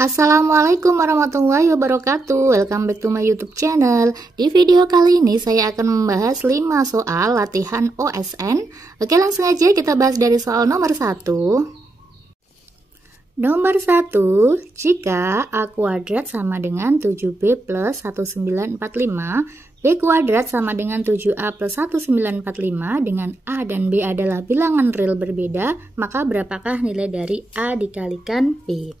Assalamualaikum warahmatullahi wabarakatuh. Welcome back to my YouTube channel. Di video kali ini saya akan membahas 5 soal latihan OSN. Oke, langsung aja kita bahas dari soal nomor 1. Nomor 1, jika A kuadrat sama dengan 7B plus 1945, B kuadrat sama dengan 7A plus 1945 dengan A dan B adalah bilangan real berbeda, maka berapakah nilai dari A dikalikan B?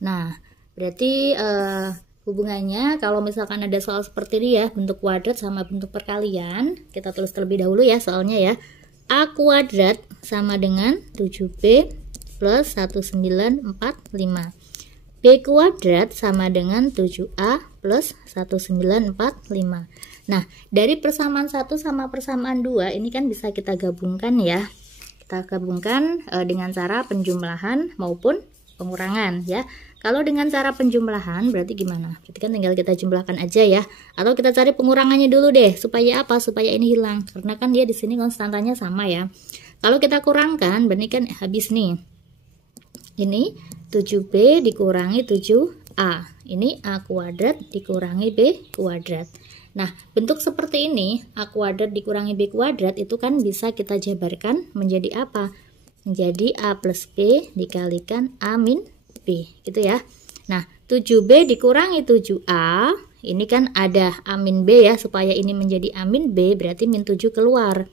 Nah, berarti hubungannya kalau misalkan ada soal seperti ini ya, bentuk kuadrat sama bentuk perkalian, kita tulis terlebih dahulu ya soalnya ya. A kuadrat sama dengan 7B plus 1945. B kuadrat sama dengan 7A plus 1945. Nah, dari persamaan 1 sama persamaan 2 ini kan bisa kita gabungkan ya. Kita gabungkan dengan cara penjumlahan maupun pengurangan ya. Kalau dengan cara penjumlahan berarti gimana? Berarti kan tinggal kita jumlahkan aja ya. Atau kita cari pengurangannya dulu deh. Supaya apa? Supaya ini hilang. Karena kan dia di sini konstantanya sama ya. Kalau kita kurangkan berarti kan habis nih. Ini 7B dikurangi 7A. Ini A kuadrat dikurangi B kuadrat. Nah, bentuk seperti ini, A kuadrat dikurangi B kuadrat itu kan bisa kita jabarkan menjadi apa? Menjadi A plus B dikalikan A min B, gitu ya. Nah, 7B dikurangi 7A, ini kan ada A min B ya, supaya ini menjadi A min B, berarti min 7 keluar.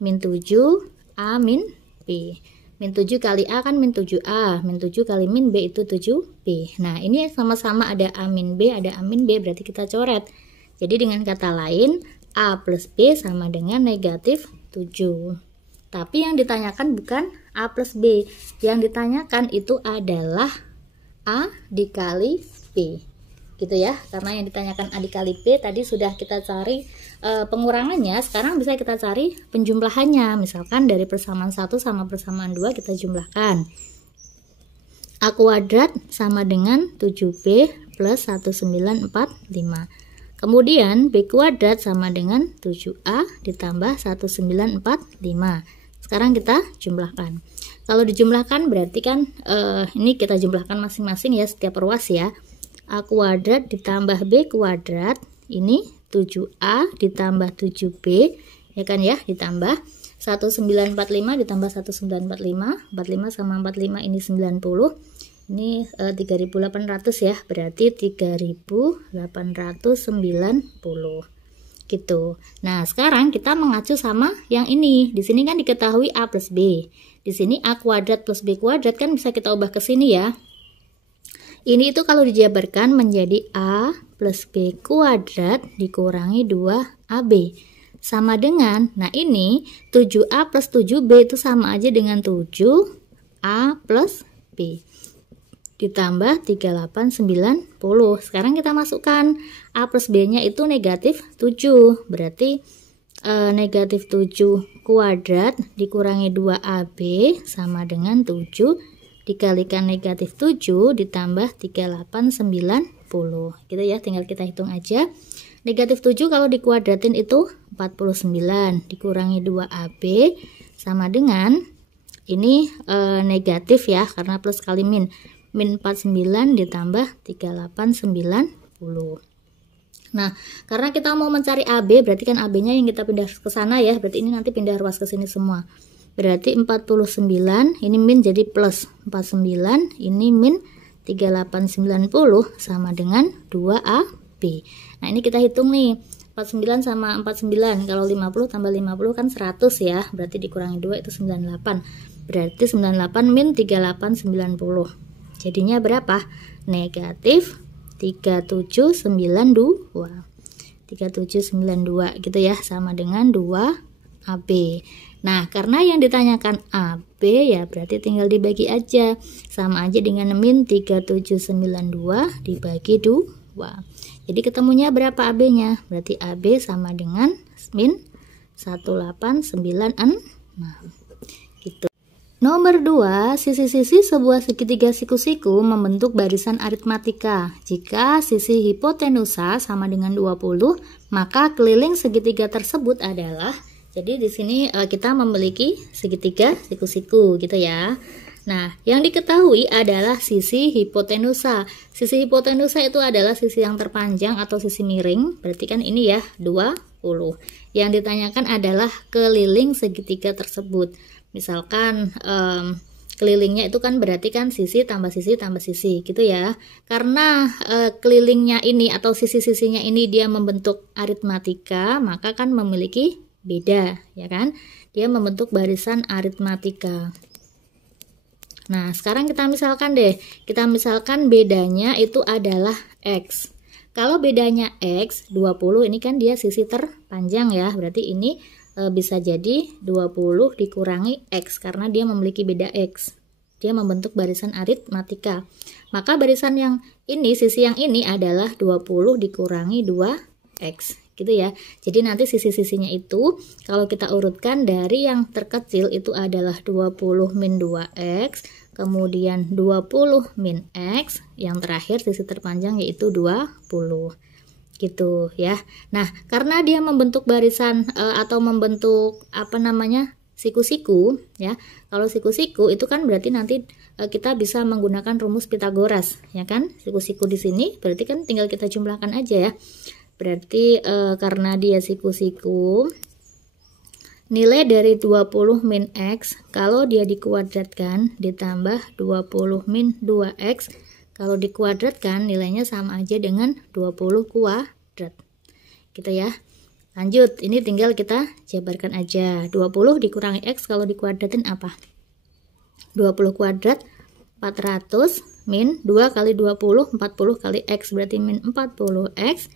Min 7 A min B. Min 7 kali A kan min 7A, min 7 kali min B itu 7B. Nah, ini sama-sama ada A min B, ada A min B, berarti kita coret. Jadi dengan kata lain, A plus B sama dengan negatif 7. Tapi yang ditanyakan bukan A plus B. Yang ditanyakan itu adalah A dikali B. Gitu ya. Karena yang ditanyakan A dikali B tadi sudah kita cari pengurangannya. Sekarang bisa kita cari penjumlahannya. Misalkan dari persamaan 1 sama persamaan 2 kita jumlahkan. A kuadrat sama dengan 7B plus 1945. Kemudian B kuadrat sama dengan 7A ditambah 1945. Sekarang kita jumlahkan. Kalau dijumlahkan berarti kan ini kita jumlahkan masing-masing ya setiap ruas ya. A kuadrat ditambah B kuadrat, ini 7A ditambah 7B ya kan ya, ditambah 1945 ditambah 1945, 45 sama 45 ini 90. Ini 3800 ya, berarti 3890 gitu. Nah, sekarang kita mengacu sama yang ini. Di sini kan diketahui A plus B. Di sini A kuadrat plus B kuadrat kan bisa kita ubah ke sini ya. Ini itu kalau dijabarkan menjadi A plus B kuadrat dikurangi 2AB. Sama dengan, nah ini 7A plus 7B itu sama aja dengan 7A plus B. Ditambah 3890. Sekarang kita masukkan A plus B nya itu negatif 7, berarti negatif 7 kuadrat dikurangi 2AB sama dengan 7 dikalikan negatif 7 ditambah 3890 gitu ya, tinggal kita hitung aja. Negatif 7 kalau dikuadratin itu 49 dikurangi 2AB sama dengan ini negatif ya karena plus kali min 49 ditambah 3890. Nah, karena kita mau mencari AB, berarti kan AB-nya yang kita pindah ke sana ya. Berarti ini nanti pindah ruas ke sini semua. Berarti 49, ini min jadi plus 49, ini min 3890 sama dengan 2AB. Nah, ini kita hitung nih. 49 sama 49, kalau 50 tambah 50 kan 100 ya. Berarti dikurangi 2 itu 98. Berarti 98 min 3890. Jadinya berapa? Negatif 3792. 3792 gitu ya, sama dengan 2AB. Nah, karena yang ditanyakan AB ya berarti tinggal dibagi aja. Sama aja dengan min 3792 dibagi 2. Jadi ketemunya berapa AB-nya? Berarti AB sama dengan min 1896. Gitu. Nomor 2, sisi-sisi sebuah segitiga siku-siku membentuk barisan aritmatika. Jika sisi hipotenusa sama dengan 20, maka keliling segitiga tersebut adalah, jadi di sini kita memiliki segitiga siku-siku gitu ya. Nah, yang diketahui adalah sisi hipotenusa. Sisi hipotenusa itu adalah sisi yang terpanjang atau sisi miring. Berarti kan ini ya 20. Yang ditanyakan adalah keliling segitiga tersebut. Misalkan kelilingnya itu kan berarti kan sisi tambah sisi tambah sisi gitu ya. Karena kelilingnya ini atau sisi-sisinya ini dia membentuk aritmatika, maka kan memiliki beda ya kan. Dia membentuk barisan aritmatika. Nah, sekarang kita misalkan deh, bedanya itu adalah X. Kalau bedanya X, 20 ini kan dia sisi terpanjang ya, berarti ini bisa jadi 20 dikurangi X, karena dia memiliki beda X. Dia membentuk barisan aritmatika. Maka barisan yang ini, sisi yang ini adalah 20 dikurangi 2X. Gitu ya. Jadi nanti sisi-sisinya itu kalau kita urutkan dari yang terkecil itu adalah 20 min 2x, kemudian 20 min x, yang terakhir sisi terpanjang yaitu 20. Gitu ya. Nah, karena dia membentuk barisan atau membentuk siku-siku ya. Kalau siku-siku itu kan berarti nanti kita bisa menggunakan rumus Pitagoras ya kan. Siku-siku di sini berarti kan tinggal kita jumlahkan aja ya. Berarti karena dia siku-siku, nilai dari 20 min X, kalau dia dikuadratkan, ditambah 20 min 2X, kalau dikuadratkan nilainya sama aja dengan 20 kuadrat. Gitu ya. Lanjut, ini tinggal kita jabarkan aja. 20 dikurangi X, kalau dikuadratin apa? 20 kuadrat, 400, min 2 kali 20, 40 kali X, berarti min 40X,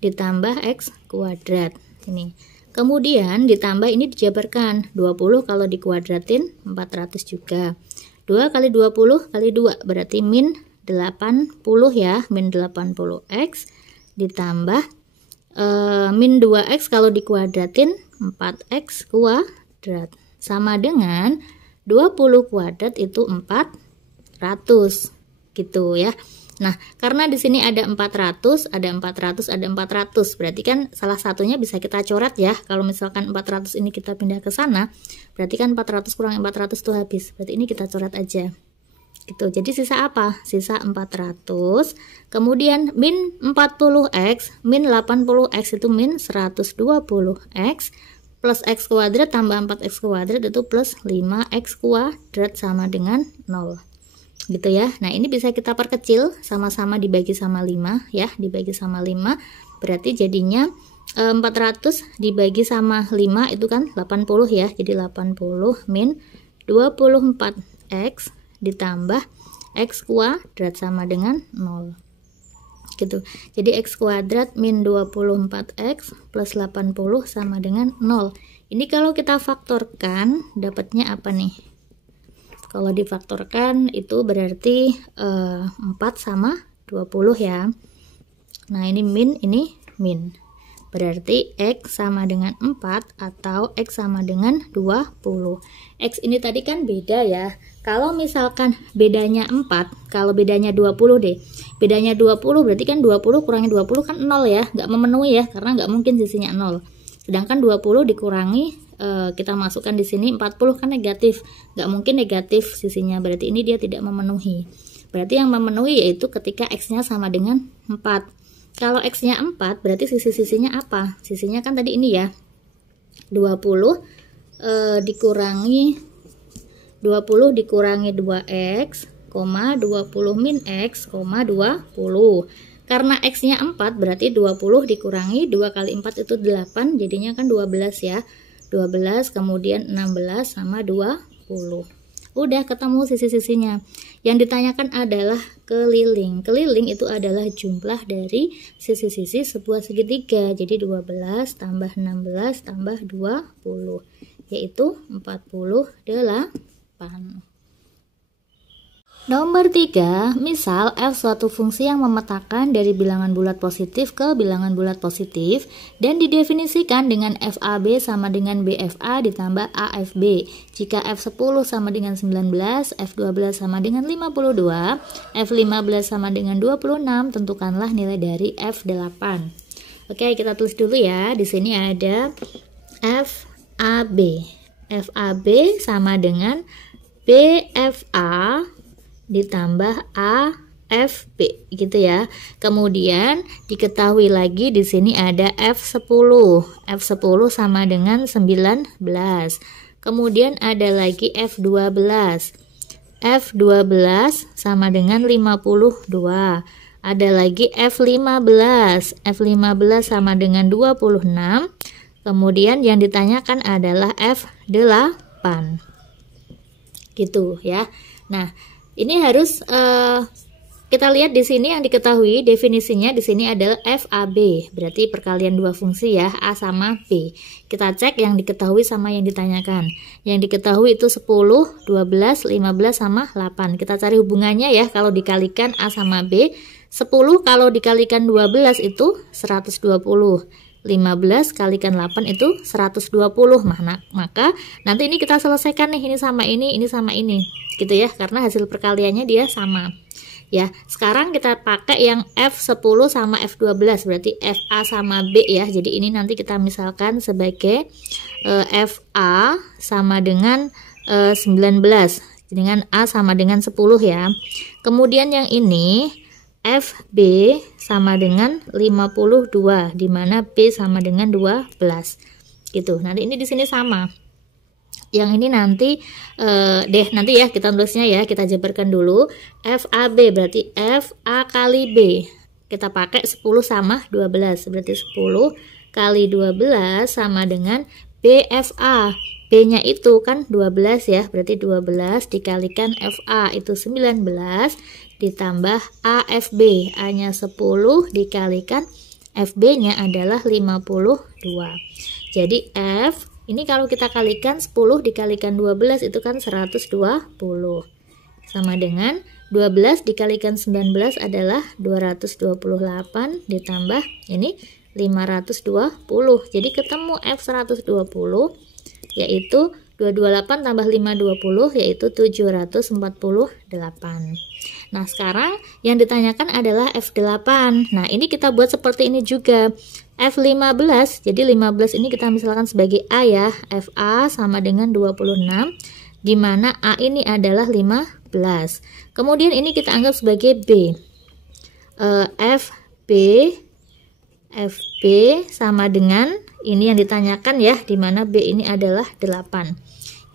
ditambah X kuadrat ini. Kemudian ditambah ini dijabarkan 20 kalau dikuadratin 400 juga. 2 kali 20 kali 2 berarti min 80 ya, min 80X ditambah min 2X kalau dikuadratin 4X kuadrat sama dengan 20 kuadrat itu 400 gitu ya. Nah, karena di sini ada 400, ada 400, ada 400, berarti kan salah satunya bisa kita coret ya. Kalau misalkan 400 ini kita pindah ke sana, berarti kan 400 kurang 400 itu habis. Berarti ini kita coret aja. Gitu. Jadi sisa apa? Sisa 400. Kemudian min 40x, min 80x itu min 120x plus x kuadrat tambah 4x kuadrat itu plus 5x kuadrat sama dengan 0. Gitu ya. Nah, ini bisa kita perkecil, sama-sama dibagi sama 5 ya, dibagi sama 5 berarti jadinya 400 dibagi sama 5 itu kan 80 ya. Jadi 80 min 24x ditambah x kuadrat sama dengan 0. Gitu. Jadi x kuadrat min 24x plus 80 sama dengan 0. Ini kalau kita faktorkan dapatnya apa nih? Kalau difaktorkan itu berarti 4 sama 20 ya. Nah, ini min, ini min. Berarti X sama dengan 4 atau X sama dengan 20. X ini tadi kan beda ya. Kalau misalkan bedanya 4, kalau bedanya 20 deh. Bedanya 20 berarti kan 20 kurangi 20 kan 0 ya. Nggak memenuhi ya, karena nggak mungkin sisinya 0. Sedangkan 20 dikurangi kita masukkan di sini 40 kan negatif, nggak mungkin negatif sisinya, berarti ini dia tidak memenuhi. Berarti yang memenuhi yaitu ketika x-nya sama dengan 4. Kalau x-nya 4 berarti sisi-sisinya apa? Sisinya kan tadi ini ya 20 dikurangi 2x, 20 min x, 20. Karena x-nya 4 berarti 20 dikurangi 2 kali 4 itu 8, jadinya kan 12 ya. 12 kemudian 16 sama 20. Udah ketemu sisi-sisinya. Yang ditanyakan adalah keliling. Keliling itu adalah jumlah dari sisi-sisi sebuah segitiga. Jadi 12 tambah 16 tambah 20 yaitu 48. Nomor 3, misal f suatu fungsi yang memetakan dari bilangan bulat positif ke bilangan bulat positif dan didefinisikan dengan FAB sama dengan BFA ditambah AFB. Jika F10 sama dengan 19, F12 sama dengan 52, F15 sama dengan 26, tentukanlah nilai dari F8. Oke, kita tulis dulu ya. Di sini ada FAB. FAB sama dengan BFA ditambah AFB gitu ya. Kemudian diketahui lagi di sini ada F10. F10 sama dengan 19. Kemudian ada lagi F12. F12 sama dengan 52. Ada lagi F15. F15 sama dengan 26. Kemudian yang ditanyakan adalah F8. Gitu ya. Nah, ini harus kita lihat di sini yang diketahui definisinya di sini adalah FAB, berarti perkalian dua fungsi ya, A sama B. Kita cek yang diketahui sama yang ditanyakan. Yang diketahui itu 10, 12, 15 sama 8. Kita cari hubungannya ya, kalau dikalikan A sama B, 10 kalau dikalikan 12 itu 120. 15 kalikan 8 itu 120. Maka nanti ini kita selesaikan nih, ini sama ini sama ini. Gitu ya, karena hasil perkaliannya dia sama. Ya, sekarang kita pakai yang F10 sama F12, berarti FA sama B ya. Jadi ini nanti kita misalkan sebagai FA sama dengan 19, dengan A sama dengan 10 ya. Kemudian yang ini FB sama dengan 52, di mana B sama dengan 12. Gitu. Nanti ini di sini sama. Yang ini nanti nanti ya kita tulisnya ya, kita jabarkan dulu. FAB berarti FA kali B. Kita pakai 10 sama 12, berarti 10 kali 12 sama dengan BFA. B-nya itu kan 12 ya, berarti 12 dikalikan FA itu 19 ditambah AFB. A-nya 10 dikalikan FB-nya adalah 52. Jadi F ini kalau kita kalikan 10 dikalikan 12 itu kan 120. Sama dengan 12 dikalikan 19 adalah 228 ditambah ini 520. Jadi ketemu F120 yaitu 228 tambah 520 yaitu 748. Nah, sekarang yang ditanyakan adalah F8. Nah, ini kita buat seperti ini juga. F15, jadi 15 ini kita misalkan sebagai A ya. FA sama dengan 26, di mana A ini adalah 15. Kemudian ini kita anggap sebagai B. FB sama dengan ini yang ditanyakan ya, di mana B ini adalah 8.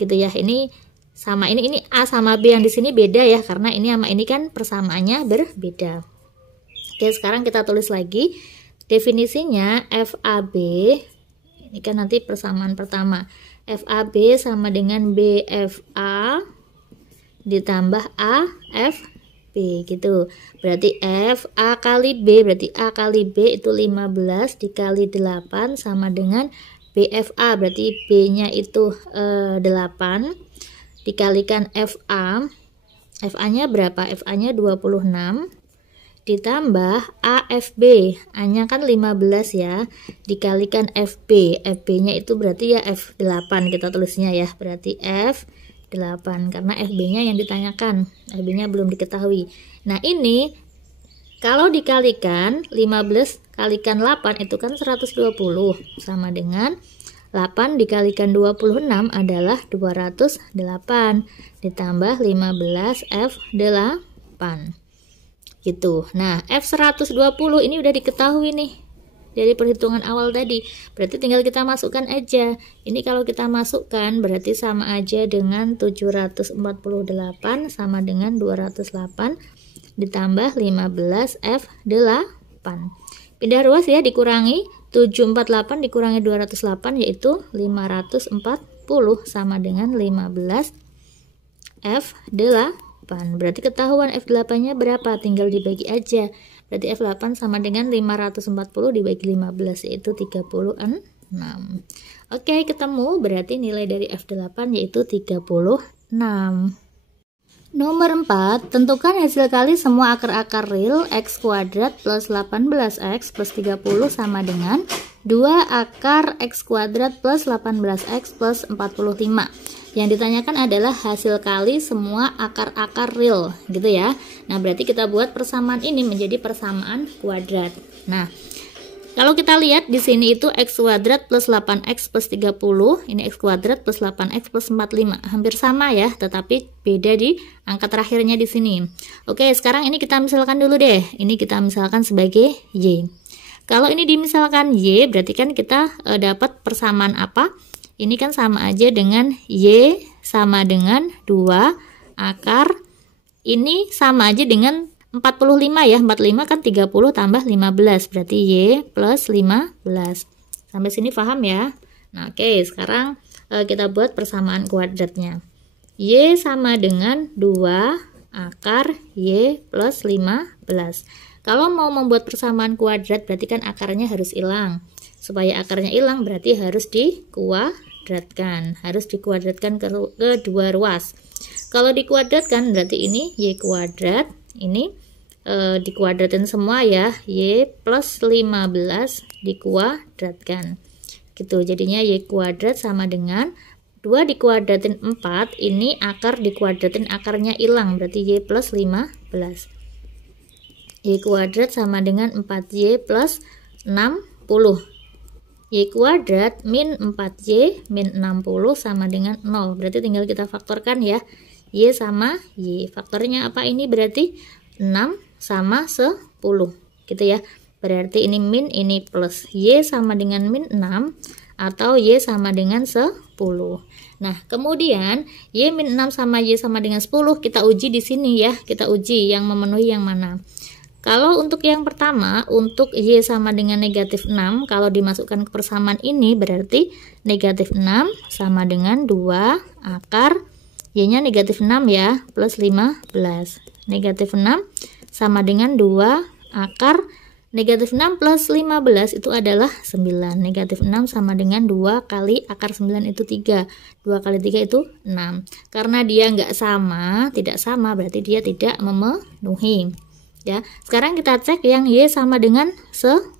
Gitu ya. Ini sama ini A sama B yang di sini beda ya, karena ini sama ini kan persamaannya berbeda. Oke, sekarang kita tulis lagi definisinya. FAB ini kan nanti persamaan pertama. FAB sama dengan BFA ditambah AFB gitu. Berarti FA kali B, berarti A kali B itu 15 dikali 8 sama dengan BFA, berarti B-nya itu 8 dikalikan FA. FA-nya berapa? FA-nya 26 ditambah AFB, A-nya kan 15 ya, dikalikan FB. FB-nya itu berarti ya F8 kita tulisnya ya, berarti F8 karena FB-nya yang ditanyakan, FB-nya belum diketahui. Nah, ini kalau dikalikan 15 kalikan 8 itu kan 120, sama dengan 8 dikalikan 26 adalah 208 ditambah 15 F8. Gitu. Nah, F120 ini udah diketahui nih dari perhitungan awal tadi. Berarti tinggal kita masukkan aja. Ini kalau kita masukkan berarti sama aja dengan 748 sama dengan 208 ditambah 15 F8. Pindah ruas ya, dikurangi 748 dikurangi 208 yaitu 540 sama dengan 15 F8. Berarti ketahuan F8-nya berapa? Tinggal dibagi aja. Berarti F8 sama dengan 540 dibagi 15 yaitu 36. Oke, ketemu. Berarti nilai dari F8 yaitu 36. Nomor 4, tentukan hasil kali semua akar-akar real x kuadrat plus 18x plus 30 sama dengan 2 akar x kuadrat plus 18x plus 45. Yang ditanyakan adalah hasil kali semua akar-akar real, gitu ya. Nah, berarti kita buat persamaan ini menjadi persamaan kuadrat. Nah, Kalau kita lihat di sini itu x kuadrat plus 8x plus 30, ini x kuadrat plus 8x plus 45. Hampir sama ya, tetapi beda di angka terakhirnya di sini. Oke, sekarang ini kita misalkan dulu deh. Ini kita misalkan sebagai y. Kalau ini dimisalkan y, berarti kan kita dapat persamaan apa? Ini kan sama aja dengan y sama dengan 2 akar. Ini sama aja dengan 45 ya, 45 kan 30 tambah 15, berarti Y plus 15. Sampai sini paham ya? Nah, oke, sekarang kita buat persamaan kuadratnya. Y sama dengan 2 akar Y plus 15. Kalau mau membuat persamaan kuadrat, berarti kan akarnya harus hilang. Supaya akarnya hilang, berarti harus dikuadratkan. Harus dikuadratkan ke dua ruas. Kalau dikuadratkan, berarti ini Y kuadrat, ini dikuadratin semua ya, Y plus 15 dikuadratkan gitu, jadinya Y kuadrat sama dengan 2 dikuadratin 4, ini akar dikuadratin akarnya hilang, berarti Y plus 15. Y kuadrat sama dengan 4Y plus 60. Y kuadrat min 4Y min 60 sama dengan 0, berarti tinggal kita faktorkan ya, Y sama Y, faktornya apa ini? Berarti 6 sama 10 gitu ya, berarti ini min ini plus, Y sama dengan min 6 atau Y sama dengan 10. Nah kemudian Y min 6 sama Y sama dengan 10 kita uji di sini ya, kita uji yang memenuhi yang mana. Kalau untuk yang pertama, untuk Y sama dengan negatif 6, kalau dimasukkan ke persamaan ini berarti negatif 6 sama dengan 2 akar Y nya negatif 6 ya, plus 15. Negatif 6 sama dengan 2 akar negatif 6 plus 15 itu adalah 9. Negatif 6 sama dengan 2 kali akar 9 itu 3. 2 kali 3 itu 6. Karena dia nggak sama, tidak sama, berarti dia tidak memenuhi. Ya, sekarang kita cek yang Y sama dengan 10.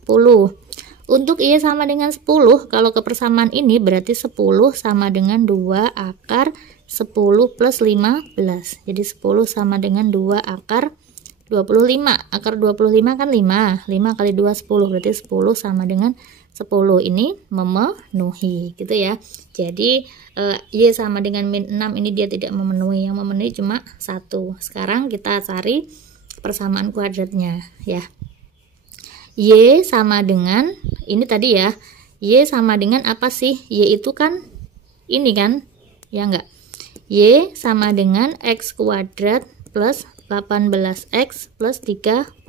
Untuk Y sama dengan 10, kalau ke persamaan ini berarti 10 sama dengan 2 akar 10 plus 15. Jadi 10 sama dengan 2 akar 25, akar 25 kan 5 kali 2 10, berarti 10 sama dengan 10, ini memenuhi gitu ya. Jadi Y sama dengan min 6 ini dia tidak memenuhi, yang memenuhi cuma 1. Sekarang kita cari persamaan kuadratnya ya. Y sama dengan, ini tadi ya, Y sama dengan apa sih? Y itu kan ini kan, ya enggak? Y sama dengan X kuadrat plus 18x plus 30.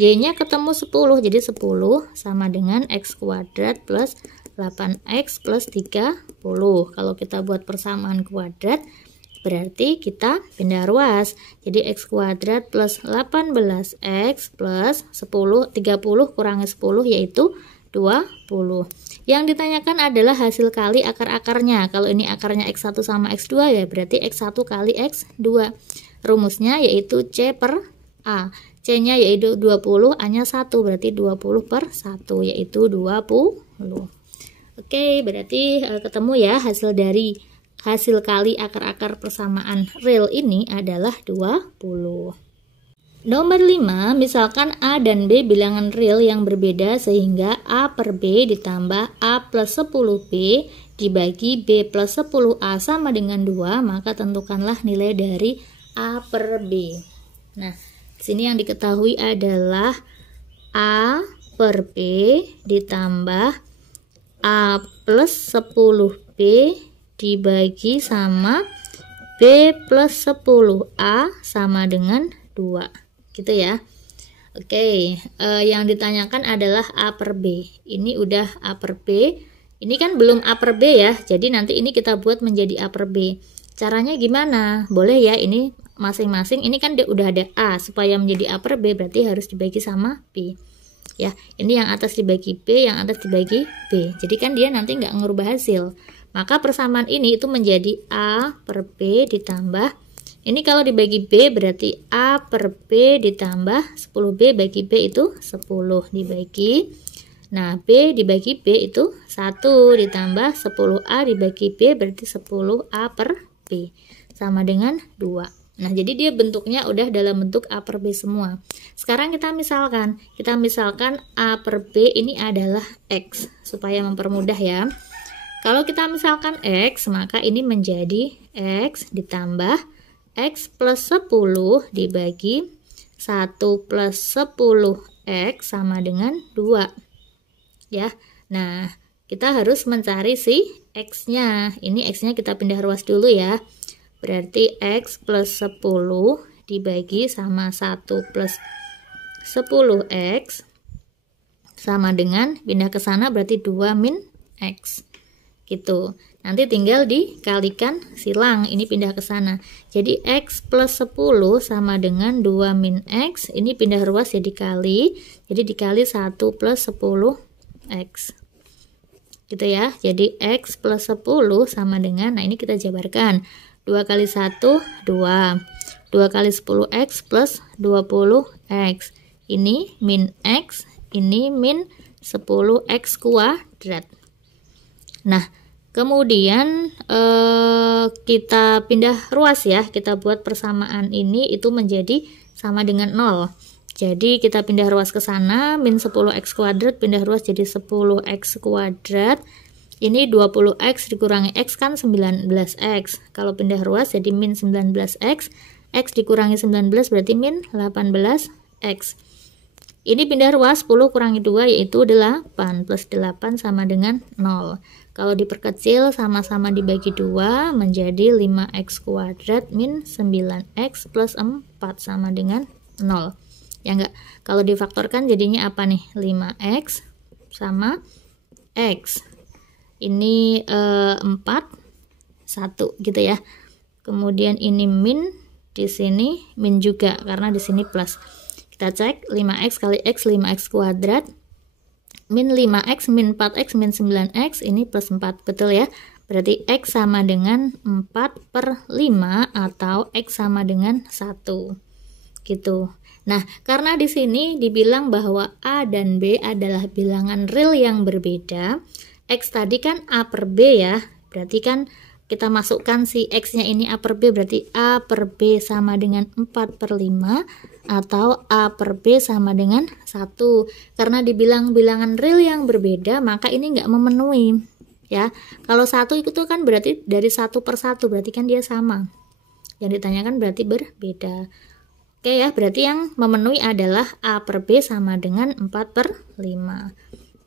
Y-nya ketemu 10, jadi 10 sama dengan X kuadrat plus 8x plus 30. Kalau kita buat persamaan kuadrat, berarti kita pindah ruas. Jadi X kuadrat plus 18x plus 10, 30 kurangi 10 yaitu 20. Yang ditanyakan adalah hasil kali akar-akarnya. Kalau ini akarnya X1 sama X2 ya berarti X1 kali X2. Rumusnya yaitu C per A. C-nya yaitu 20, A-nya 1, berarti 20 per 1, yaitu 20. Oke, berarti ketemu ya hasil dari hasil kali akar-akar persamaan real ini adalah 20. Nomor 5, misalkan A dan B bilangan real yang berbeda sehingga A per B ditambah A plus 10B dibagi B plus 10A sama dengan 2, maka tentukanlah nilai dari A per B. Nah, sini yang diketahui adalah A per B ditambah A plus 10B dibagi sama B plus 10A sama dengan 2. Gitu ya. Oke, yang ditanyakan adalah A per B. Ini udah A per B. Ini kan belum A per B ya. Jadi nanti ini kita buat menjadi A per B. Caranya gimana? Boleh ya, ini masing-masing ini kan udah ada A, supaya menjadi A per B berarti harus dibagi sama B ya. Ini yang atas dibagi B, yang atas dibagi B, jadi kan dia nanti nggak ngerubah hasil. Maka persamaan ini itu menjadi A per B ditambah, ini kalau dibagi B berarti A per B ditambah 10B bagi B itu 10 dibagi, nah B dibagi B itu 1 ditambah 10A dibagi B berarti 10A per B sama dengan 2. Nah, jadi dia bentuknya udah dalam bentuk A per B semua. Sekarang kita misalkan A per B ini adalah X, supaya mempermudah ya. Kalau kita misalkan X, maka ini menjadi X ditambah X plus 10 dibagi 1 plus 10X sama dengan 2. Ya, nah kita harus mencari si X-nya. Ini X-nya kita pindah ruas dulu ya. Berarti X plus 10 dibagi sama 1 plus 10X sama dengan, pindah ke sana berarti 2 min X. Gitu. Nanti tinggal dikalikan silang, ini pindah ke sana. Jadi X plus 10 sama dengan 2 min X, ini pindah ruas ya dikali. Jadi dikali 1 plus 10X. Gitu ya. Jadi X plus 10 sama dengan, nah ini kita jabarkan. 2 kali 1, 2. 2 kali 10X plus 20X. Ini min X, ini min 10X kuadrat. Nah, kemudian kita pindah ruas ya. Kita buat persamaan ini itu menjadi sama dengan 0. Jadi kita pindah ruas ke sana, min 10X kuadrat pindah ruas jadi 10X kuadrat. Ini 20X dikurangi X kan 19X. Kalau pindah ruas jadi min 19X. X dikurangi 19 berarti min 18X. Ini pindah ruas 10 kurangi 2 yaitu 8. Plus 8 sama dengan 0. Kalau diperkecil sama-sama dibagi 2 menjadi 5X kuadrat min 9X plus 4 sama dengan 0. Ya enggak? Kalau difaktorkan jadinya apa nih? 5X sama X. Ini 4 1 gitu ya. Kemudian ini min, di sini min juga karena di sini plus. Kita cek 5x kali x 5x kuadrat min 5x min 4x min 9x ini plus 4, betul ya. Berarti x sama dengan 4 per 5 atau x sama dengan 1 gitu. Nah, karena di sini dibilang bahwa A dan B adalah bilangan real yang berbeda. X tadi kan A per B ya, berarti kan kita masukkan si X nya ini A per B, berarti A per B sama dengan 4 per 5 atau A per B sama dengan 1. Karena dibilang bilangan real yang berbeda, maka ini nggak memenuhi ya. Kalau 1 itu kan berarti dari 1 per 1, berarti kan dia sama. Yang ditanyakan berarti berbeda. Oke ya, berarti yang memenuhi adalah A per B sama dengan 4 per 5.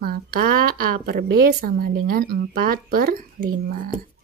Maka A per B sama dengan 4 per 5.